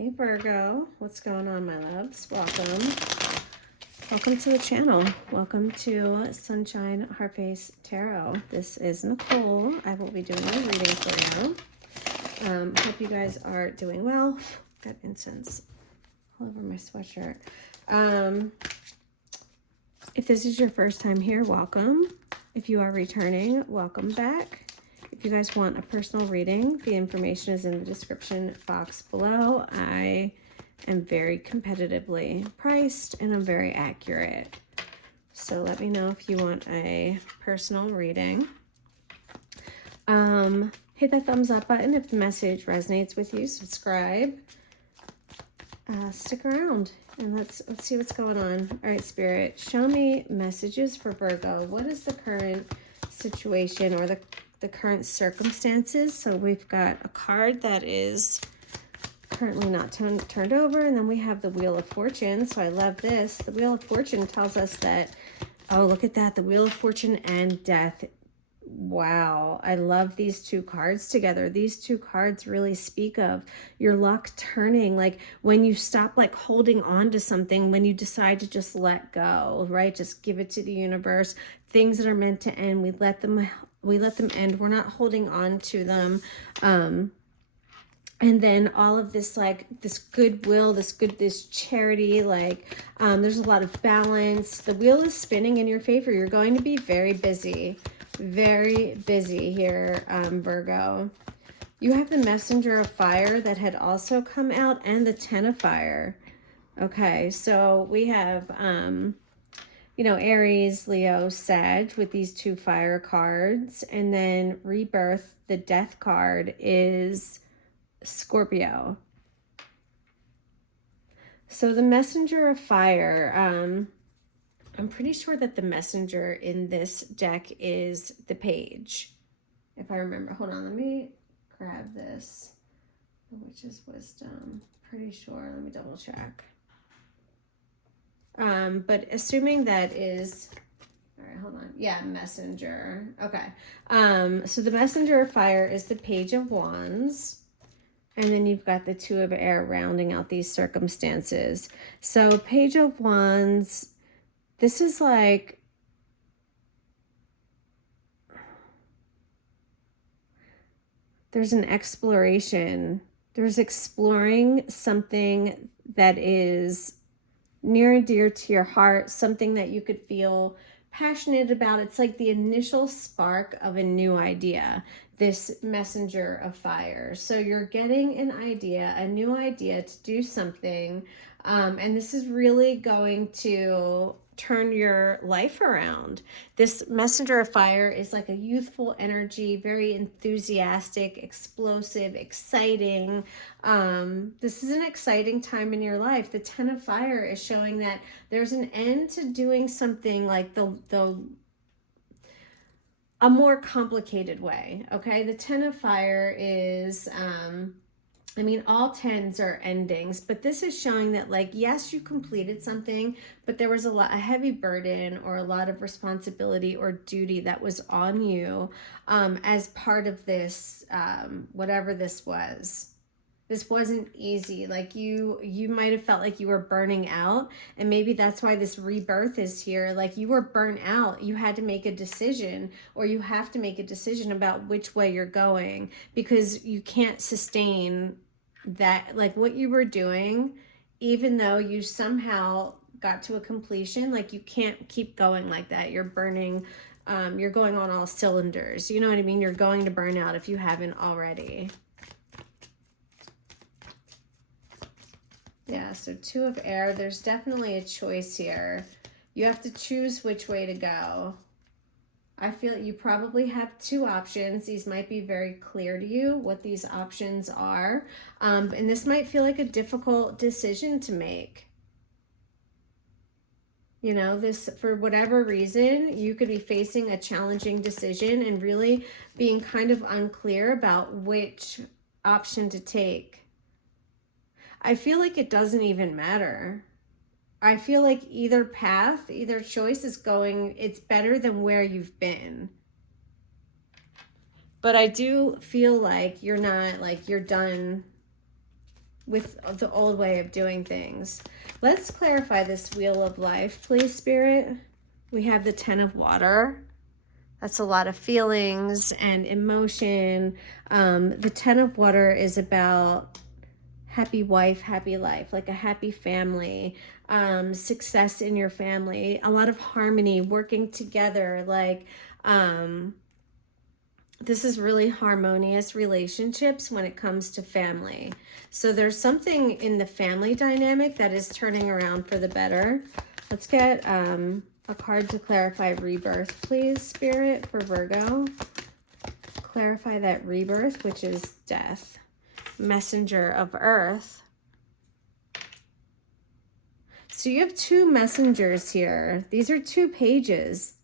Hey Virgo, what's going on, my loves? Welcome. Welcome to the channel. Welcome to Sunshine Heartface Tarot. This is Nicole. I will be doing a reading for you. Hope you guys are doing well. Got incense all over my sweatshirt. If this is your first time here, welcome. If you are returning, welcome back. If you guys want a personal reading, the information is in the description box below. I am very competitively priced and I'm very accurate. So let me know if you want a personal reading. Hit that thumbs up button if the message resonates with you. Subscribe. Stick around and let's see what's going on. All right, Spirit, show me messages for Virgo. What is the current situation or the current circumstances? So we've got a card that is currently not turned over, and then we have the Wheel of Fortune. So I love this. The Wheel of Fortune tells us that, oh, look at that, the Wheel of Fortune and Death. Wow, I love these two cards together. These two cards really speak of your luck turning, like when you stop like holding on to something, when you decide to just let go, right? Just give it to the universe. Things that are meant to end, we let them end. We're not holding on to them. And then all of this, like this goodwill, this charity, like there's a lot of balance. The wheel is spinning in your favor. You're going to be very busy here, Virgo. You have the Messenger of Fire that had also come out and the Ten of Fire. Okay, so we have, you know, Aries, Leo, Sag with these two fire cards. And then Rebirth, the Death card, is Scorpio. So the Messenger of Fire, I'm pretty sure that the messenger in this deck is the page. If I remember, hold on, let me grab this. The Witch's Wisdom, pretty sure, let me double check. But assuming that is, all right, hold on. Yeah, messenger. Okay. So the Messenger of Fire is the Page of Wands. And then you've got the Two of Air rounding out these circumstances. So Page of Wands, this is like, there's an exploration. There's exploring something that is near and dear to your heart, something that you could feel passionate about. It's like the initial spark of a new idea, this Messenger of Fire. So you're getting an idea, a new idea to do something. And this is really going to turn your life around. This Messenger of Fire is like a youthful energy, very enthusiastic, explosive, exciting. This is an exciting time in your life. The Ten of Fire is showing that there's an end to doing something like a more complicated way. Okay, the Ten of Fire is I mean, all tens are endings, but this is showing that, like, yes, you completed something, but there was a heavy burden or a lot of responsibility or duty that was on you as part of this, whatever this was. This wasn't easy. Like you might have felt like you were burning out, and maybe that's why this rebirth is here. Like you were burnt out. You had to make a decision, or you have to make a decision about which way you're going, because you can't sustain that, like what you were doing, even though you somehow got to a completion. Like you can't keep going like that. You're burning, you're going on all cylinders. You know what I mean? You're going to burn out if you haven't already. Yeah, so Two of Air, there's definitely a choice here. You have to choose which way to go. I feel you probably have two options. These might be very clear to you what these options are. And this might feel like a difficult decision to make. You know, this, for whatever reason, you could be facing a challenging decision and really being kind of unclear about which option to take. I feel like it doesn't even matter. I feel like either path, either choice is going, it's better than where you've been. But I do feel like you're not, like you're done with the old way of doing things. Let's clarify this wheel of life, please, Spirit. We have the 10 of water. That's a lot of feelings and emotion. The 10 of water is about happy wife, happy life, like a happy family, success in your family, a lot of harmony, working together. Like, this is really harmonious relationships when it comes to family. So there's something in the family dynamic that is turning around for the better. Let's get a card to clarify rebirth, please, Spirit, for Virgo. Clarify that rebirth, which is death. Messenger of Earth. So you have two messengers here. These are two pages.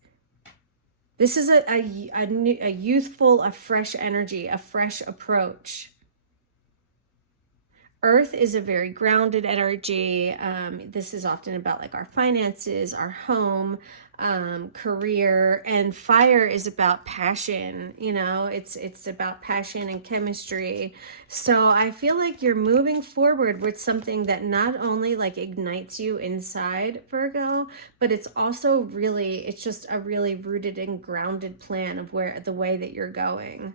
This is a youthful, a fresh energy, a fresh approach. Earth is a very grounded energy. This is often about like our finances, our home, career, and fire is about passion. You know, it's about passion and chemistry. So I feel like you're moving forward with something that not only like ignites you inside, Virgo, but it's also really, it's just a really rooted and grounded plan of where the way that you're going.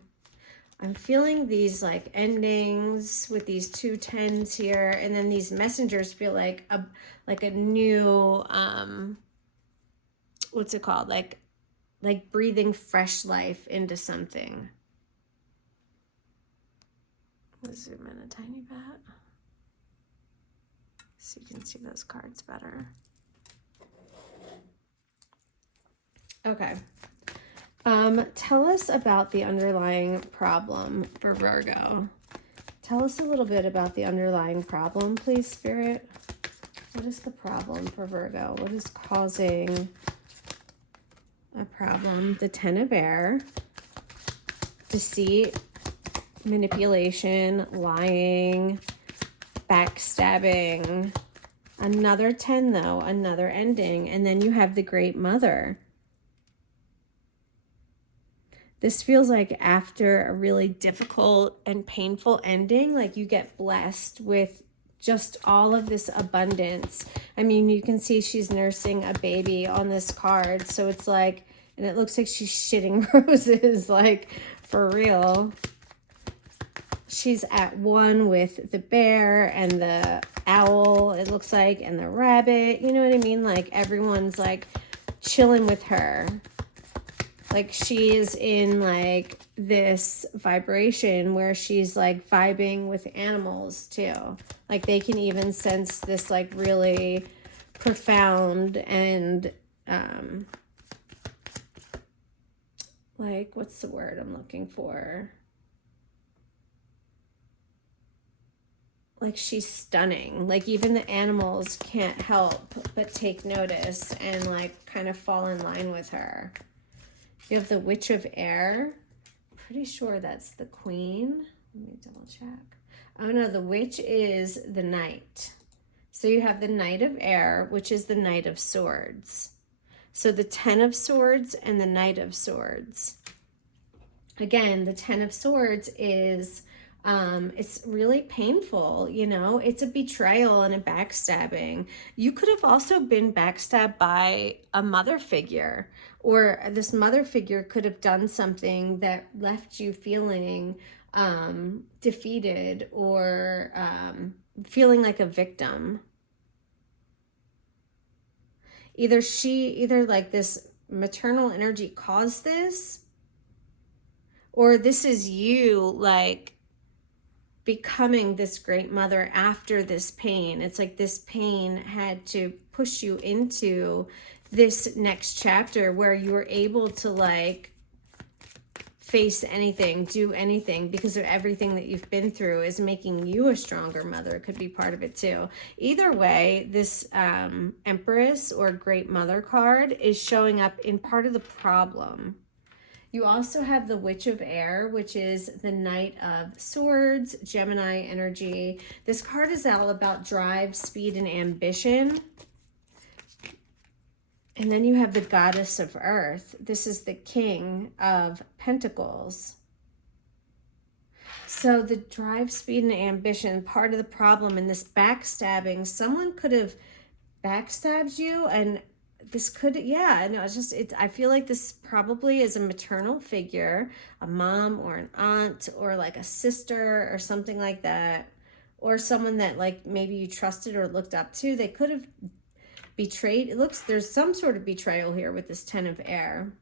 I'm feeling these like endings with these two tens here, and then these messengers feel like a new what's it called? Like breathing fresh life into something. Let's zoom in a tiny bit so you can see those cards better. Okay. Tell us about the underlying problem for Virgo. Tell us a little bit about the underlying problem, please, Spirit. What is the problem for Virgo? What is causing a problem? The 10 of air, deceit, manipulation, lying, backstabbing. Another 10 though, another ending. And then you have the Great Mother. This feels like after a really difficult and painful ending, like you get blessed with just all of this abundance. I mean, you can see she's nursing a baby on this card. So it's like, and it looks like she's shitting roses, like for real. She's at one with the bear and the owl, it looks like, and the rabbit. You know what I mean? Like everyone's like chilling with her. Like she is in like this vibration where she's like vibing with animals too. Like they can even sense this like really profound and like, what's the word I'm looking for? Like she's stunning. Like even the animals can't help but take notice and like kind of fall in line with her. You have the Witch of Air. Pretty sure that's the Queen. Let me double check. Oh no, the Witch is the Knight. So you have the Knight of Air, which is the Knight of Swords. So the 10 of Swords and the Knight of Swords. Again, the 10 of Swords is, it's really painful, you know, it's a betrayal and a backstabbing. You could have also been backstabbed by a mother figure, or this mother figure could have done something that left you feeling defeated or feeling like a victim. Either like this maternal energy caused this, or this is you like becoming this great mother after this pain. It's like this pain had to push you into this next chapter where you were able to like face anything, do anything, because of everything that you've been through is making you a stronger mother. It could be part of it too. Either way, this Empress or Great Mother card is showing up in part of the problem. You also have the Witch of Air, which is the Knight of Swords, Gemini energy. This card is all about drive, speed, and ambition. And then you have the Goddess of Earth. This is the King of Pentacles. So the drive, speed, and ambition, part of the problem in this backstabbing, someone could have backstabbed you, and this could, yeah, no, it's just, I feel like this probably is a maternal figure, a mom or an aunt or like a sister or something like that, or someone that like maybe you trusted or looked up to. They could have betrayed. It looks, there's some sort of betrayal here with this Ten of Air.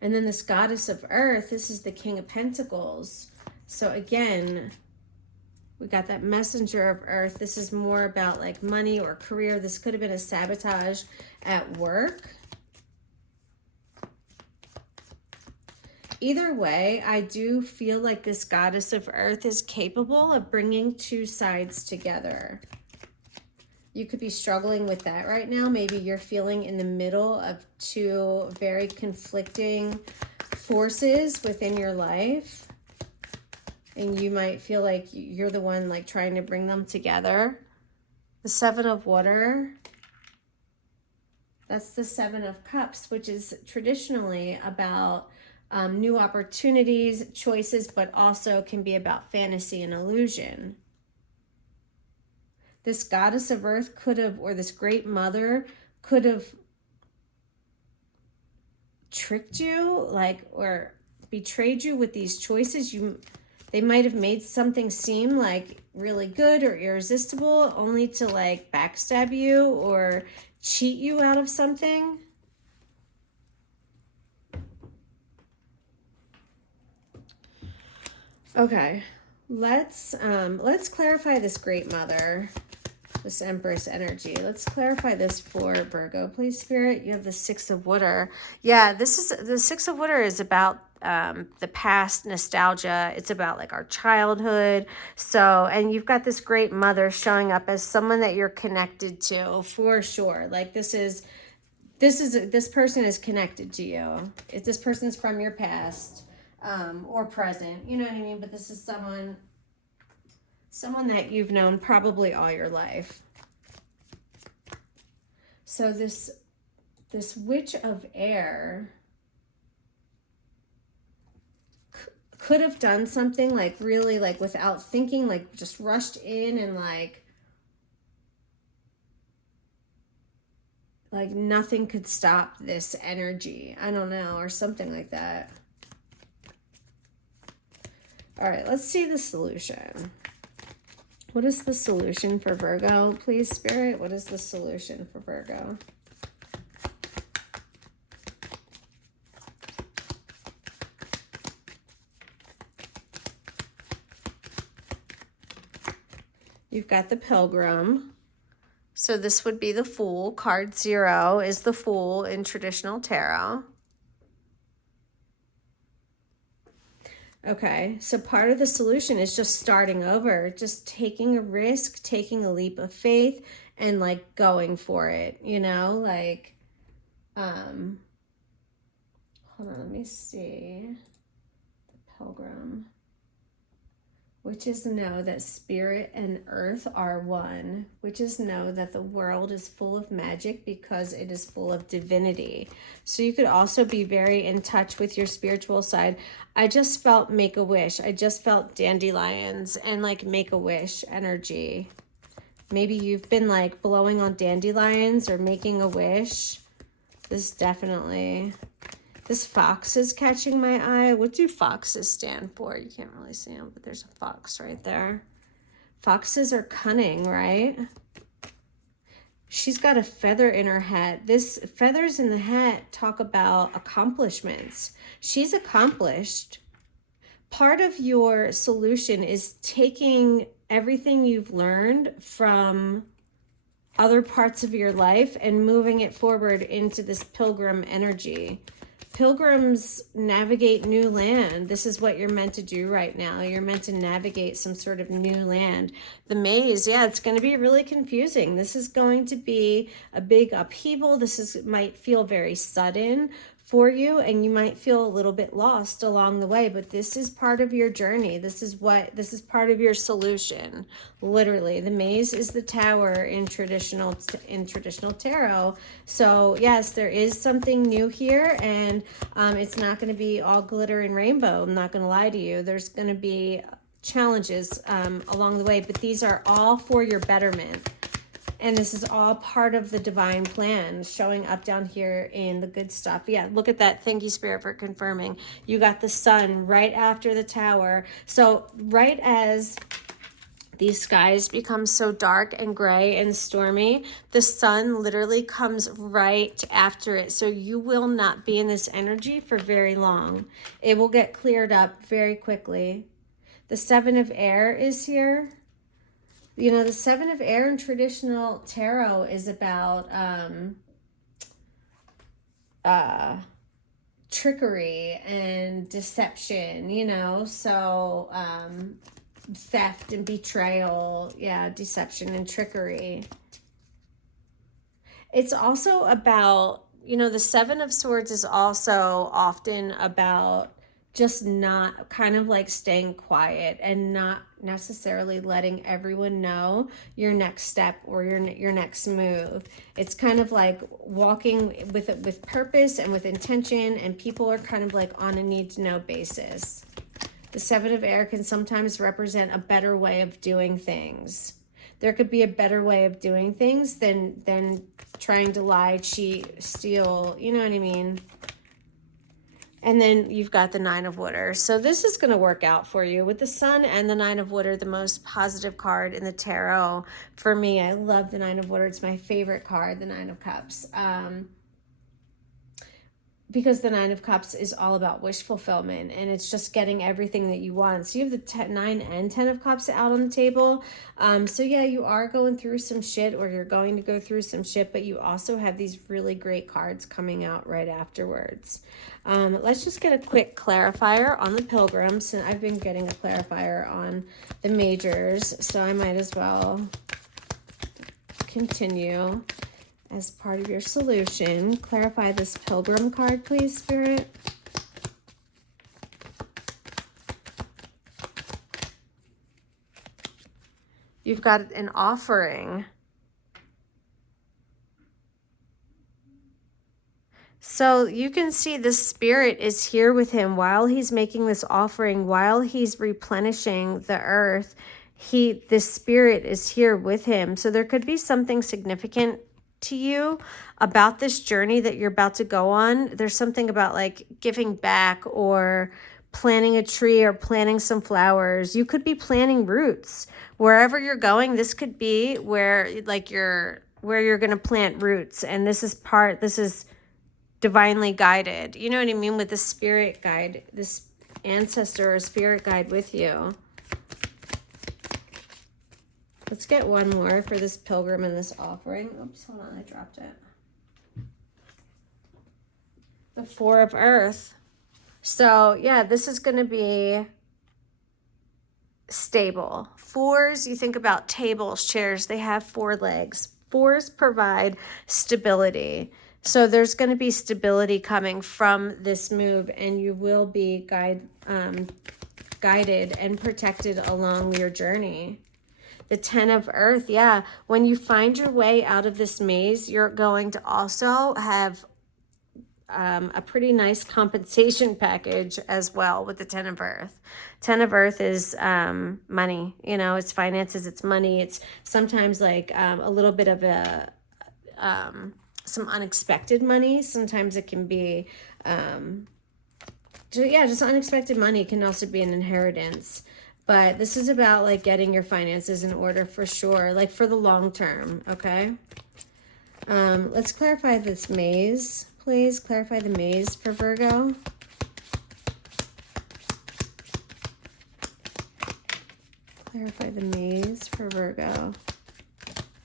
And then this Goddess of Earth, this is the King of Pentacles. So again, we got that Messenger of Earth. This is more about like money or career. This could have been a sabotage at work. Either way, I do feel like this Goddess of Earth is capable of bringing two sides together. You could be struggling with that right now. Maybe you're feeling in the middle of two very conflicting forces within your life. And you might feel like you're the one like trying to bring them together. The Seven of Water. That's the Seven of Cups, which is traditionally about new opportunities, choices, but also can be about fantasy and illusion. This Goddess of Earth could have, or this Great Mother could have tricked you, like, or betrayed you with these choices. They might have made something seem like really good or irresistible, only to like backstab you or cheat you out of something. Okay, let's clarify this Great Mother, this Empress energy. Let's clarify this for Virgo, please, Spirit. You have the Six of Water. Yeah, this is the Six of Water is about the past, nostalgia. It's about like our childhood. So, and you've got this Great Mother showing up as someone that you're connected to for sure. Like this person is connected to you. If this person's from your past or present, you know what I mean? But this is someone that you've known probably all your life. So this Witch of Air could have done something like really like without thinking, like just rushed in and like nothing could stop this energy. I don't know, or something like that. All right, let's see the solution. What is the solution for Virgo, please, Spirit? What is the solution for Virgo? You've got the Pilgrim. So this would be the Fool. Card 0 is the Fool in traditional tarot. Okay, so part of the solution is just starting over, just taking a risk, taking a leap of faith, and like going for it, you know, like, hold on, let me see, the Pilgrim. Witches know that spirit and earth are one. Witches know that the world is full of magic because it is full of divinity. So you could also be very in touch with your spiritual side. I just felt Make-A-Wish. I just felt dandelions and like Make-A-Wish energy. Maybe you've been like blowing on dandelions or making a wish. This definitely... This fox is catching my eye. What do foxes stand for? You can't really see them, but there's a fox right there. Foxes are cunning, right? She's got a feather in her hat. This feathers in the hat talk about accomplishments. She's accomplished. Part of your solution is taking everything you've learned from other parts of your life and moving it forward into this pilgrim energy. Pilgrims navigate new land. This is what you're meant to do right now. You're meant to navigate some sort of new land. The maze, yeah, it's going to be really confusing. This is going to be a big upheaval. Might feel very sudden for you, and you might feel a little bit lost along the way, but this is part of your journey. This is part of your solution. Literally, the maze is the tower in traditional tarot. So yes, there is something new here, and it's not going to be all glitter and rainbow. I'm not going to lie to you. There's going to be challenges along the way, but these are all for your betterment. And this is all part of the divine plan showing up down here in the good stuff. Yeah, look at that. Thank you, Spirit, for confirming. You got the sun right after the tower. So right as these skies become so dark and gray and stormy, the sun literally comes right after it. So you will not be in this energy for very long. It will get cleared up very quickly. The Seven of Air is here. You know, the Seven of Air in traditional tarot is about trickery and deception, you know, so theft and betrayal, yeah, deception and trickery. It's also about, you know, the Seven of Swords is also often about just not kind of like staying quiet and not necessarily letting everyone know your next step or your next move. It's kind of like walking with purpose and with intention, and people are kind of like on a need to know basis. The Seven of Air can sometimes represent a better way of doing things. There could be a better way of doing things than trying to lie, cheat, steal, you know what I mean? And then you've got the Nine of Water. So this is going to work out for you with the Sun and the Nine of Water, the most positive card in the tarot. For me, I love the Nine of Water. It's my favorite card, the Nine of Cups. Because the Nine of Cups is all about wish fulfillment, and it's just getting everything that you want. So you have the 9 and 10 of Cups out on the table. So yeah, you are going through some shit, or you're going to go through some shit, but you also have these really great cards coming out right afterwards. Let's just get a quick clarifier on the Pilgrims. And I've been getting a clarifier on the majors, so I might as well continue. As part of your solution, clarify this Pilgrim card, please, Spirit. You've got an offering. So you can see the Spirit is here with him while he's making this offering, while he's replenishing the earth. The Spirit is here with him. So there could be something significant to you about this journey that you're about to go on. There's something about like giving back, or planting a tree, or planting some flowers. You could be planting roots wherever you're going. This could be where like you're going to plant roots, and this is divinely guided. You know what I mean, with the spirit guide, this ancestor or spirit guide with you. Let's get one more for this Pilgrim and this offering. Oops, hold on, I dropped it. The Four of Earth. So, yeah, this is going to be stable. Fours, you think about tables, chairs, they have 4 legs. Fours provide stability. So there's going to be stability coming from this move, and you will be guided and protected along your journey. The 10 of Earth, yeah. When you find your way out of this maze, you're going to also have a pretty nice compensation package as well with the 10 of Earth. 10 of Earth is money, you know, it's finances, it's money. It's sometimes like a little bit of some unexpected money. Sometimes it can be, just unexpected money. It can also be an inheritance. But this is about like getting your finances in order for sure, like for the long term, okay? Let's clarify this maze, please. Clarify the maze for Virgo. Clarify the maze for Virgo.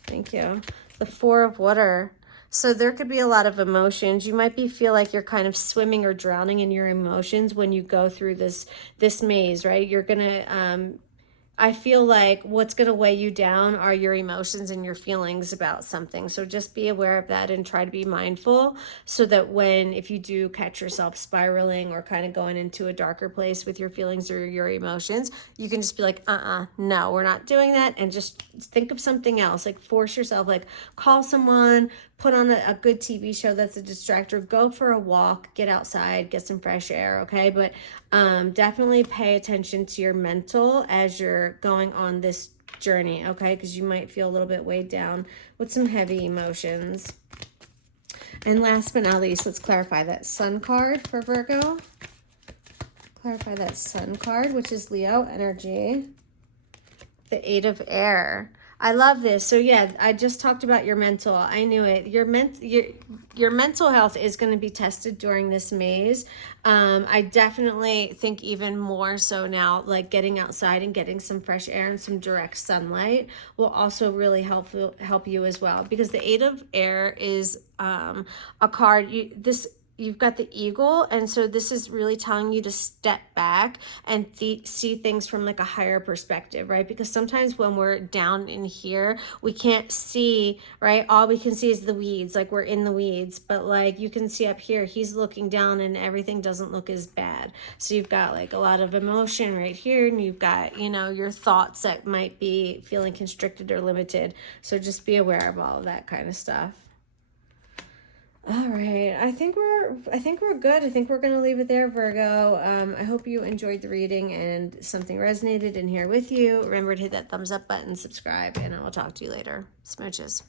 Thank you. The Four of Water. So there could be a lot of emotions. You might feel like you're kind of swimming or drowning in your emotions when you go through this maze, right? You're gonna I feel like what's going to weigh you down are your emotions and your feelings about something. So just be aware of that and try to be mindful so that if you do catch yourself spiraling or kind of going into a darker place with your feelings or your emotions, you can just be like, no, we're not doing that. And just think of something else. Like force yourself, like call someone, put on a good TV show that's a distractor, go for a walk, get outside, get some fresh air, okay? But definitely pay attention to your mental as you're going on this journey, okay? Because you might feel a little bit weighed down with some heavy emotions. And last but not least, let's clarify that Sun card for Virgo. Clarify that Sun card, which is Leo energy. The Eight of Air. I love this. So yeah, I just talked about your mental. I knew it. Your mental health is going to be tested during this maze. I definitely think even more so now, like getting outside and getting some fresh air and some direct sunlight will also really help you as well. Because the Eight of Air is a card. You've got the eagle, and so this is really telling you to step back and see things from like a higher perspective, right? Because sometimes when we're down in here, we can't see, right? All we can see is the weeds, like we're in the weeds. But like you can see up here, he's looking down and everything doesn't look as bad. So you've got like a lot of emotion right here, and you've got, your thoughts that might be feeling constricted or limited. So just be aware of all of that kind of stuff. All right, I think we're good. I think we're gonna leave it there, Virgo. I hope you enjoyed the reading and something resonated in here with you. Remember to hit that thumbs up button, subscribe, and I will talk to you later. Smooches.